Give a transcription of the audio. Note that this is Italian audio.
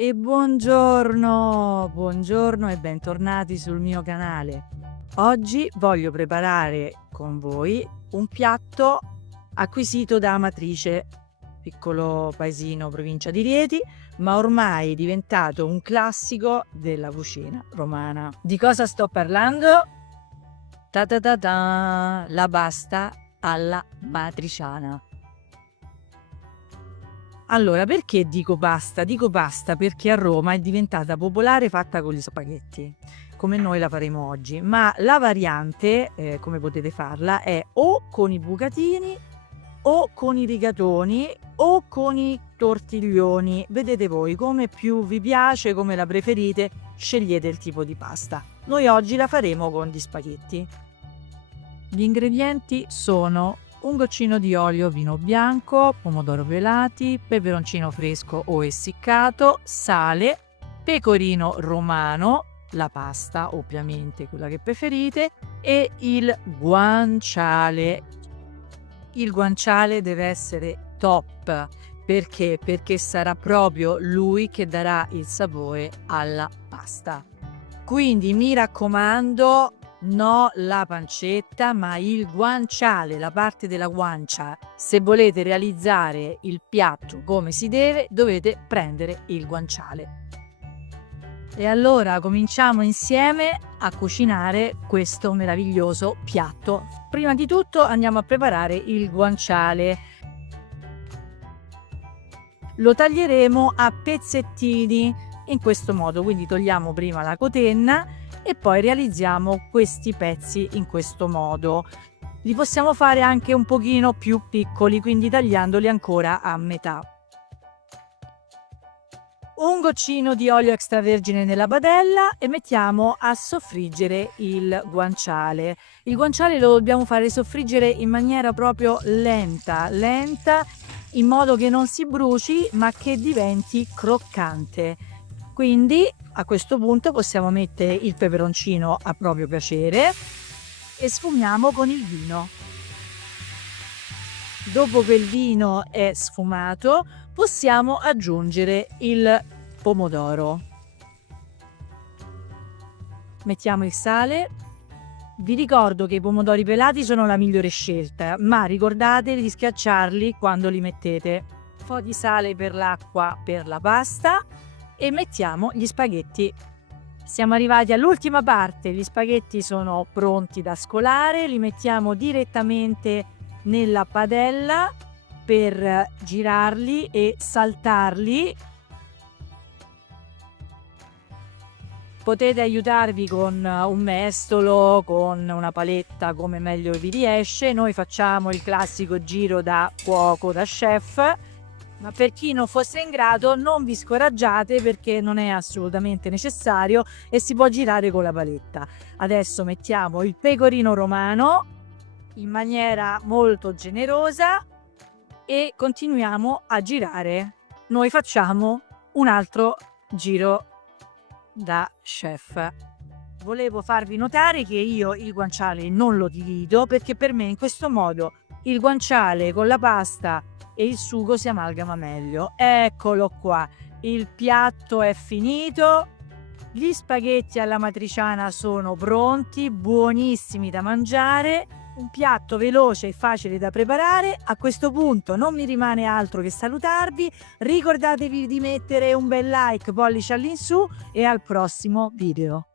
E buongiorno, buongiorno e bentornati sul mio canale. Oggi voglio preparare con voi un piatto acquisito da Amatrice, piccolo paesino, provincia di Rieti, ma ormai diventato un classico della cucina romana. Di cosa sto parlando? Ta ta ta ta, la pasta alla matriciana. Allora, perché dico pasta? Dico pasta perché a Roma è diventata popolare fatta con gli spaghetti, come noi la faremo oggi, ma la variante, come potete farla, è o con i bucatini o con i rigatoni o con i tortiglioni. Vedete voi, come più vi piace, come la preferite, scegliete il tipo di pasta. Noi oggi la faremo con gli spaghetti. Gli ingredienti sono un goccino di olio vino bianco, pomodoro pelati, peperoncino fresco o essiccato, sale, pecorino romano, la pasta ovviamente quella che preferite, e il guanciale. Il guanciale deve essere top. Perché? Perché sarà proprio lui che darà il sapore alla pasta. Quindi mi raccomando, no la pancetta, ma il guanciale, la parte della guancia. Se volete realizzare il piatto come si deve, dovete prendere il guanciale. E allora cominciamo insieme a cucinare questo meraviglioso piatto. Prima di tutto andiamo a preparare il guanciale. Lo taglieremo a pezzettini in questo modo, quindi togliamo prima la cotenna e poi realizziamo questi pezzi in questo modo. Li possiamo fare anche un pochino più piccoli, quindi tagliandoli ancora a metà. Un goccino di olio extravergine nella padella e mettiamo a soffriggere il guanciale. Il guanciale lo dobbiamo fare soffriggere in maniera proprio lenta, in modo che non si bruci ma che diventi croccante. Quindi a questo punto possiamo mettere il peperoncino a proprio piacere e sfumiamo con il vino. Dopo che il vino è sfumato, possiamo aggiungere il pomodoro. Mettiamo il sale. Vi ricordo che i pomodori pelati sono la migliore scelta, ma ricordate di schiacciarli quando li mettete. Un po' di sale per l'acqua per la pasta e mettiamo gli spaghetti. Siamo arrivati all'ultima parte, gli spaghetti sono pronti da scolare, li mettiamo direttamente nella padella per girarli e saltarli. Potete aiutarvi con un mestolo, con una paletta, come meglio vi riesce. Noi facciamo il classico giro da cuoco, da chef, ma per chi non fosse in grado non vi scoraggiate perché non è assolutamente necessario e si può girare con la paletta. Adesso mettiamo il pecorino romano in maniera molto generosa e continuiamo a girare. Noi facciamo un altro giro da chef. Volevo farvi notare che io il guanciale non lo divido perché per me in questo modo il guanciale con la pasta e il sugo si amalgama meglio. Eccolo qua, il piatto è finito, gli spaghetti alla matriciana sono pronti, buonissimi da mangiare. Un piatto veloce e facile da preparare. A questo punto non mi rimane altro che salutarvi. Ricordatevi di mettere un bel like, pollice all'insù e al prossimo video.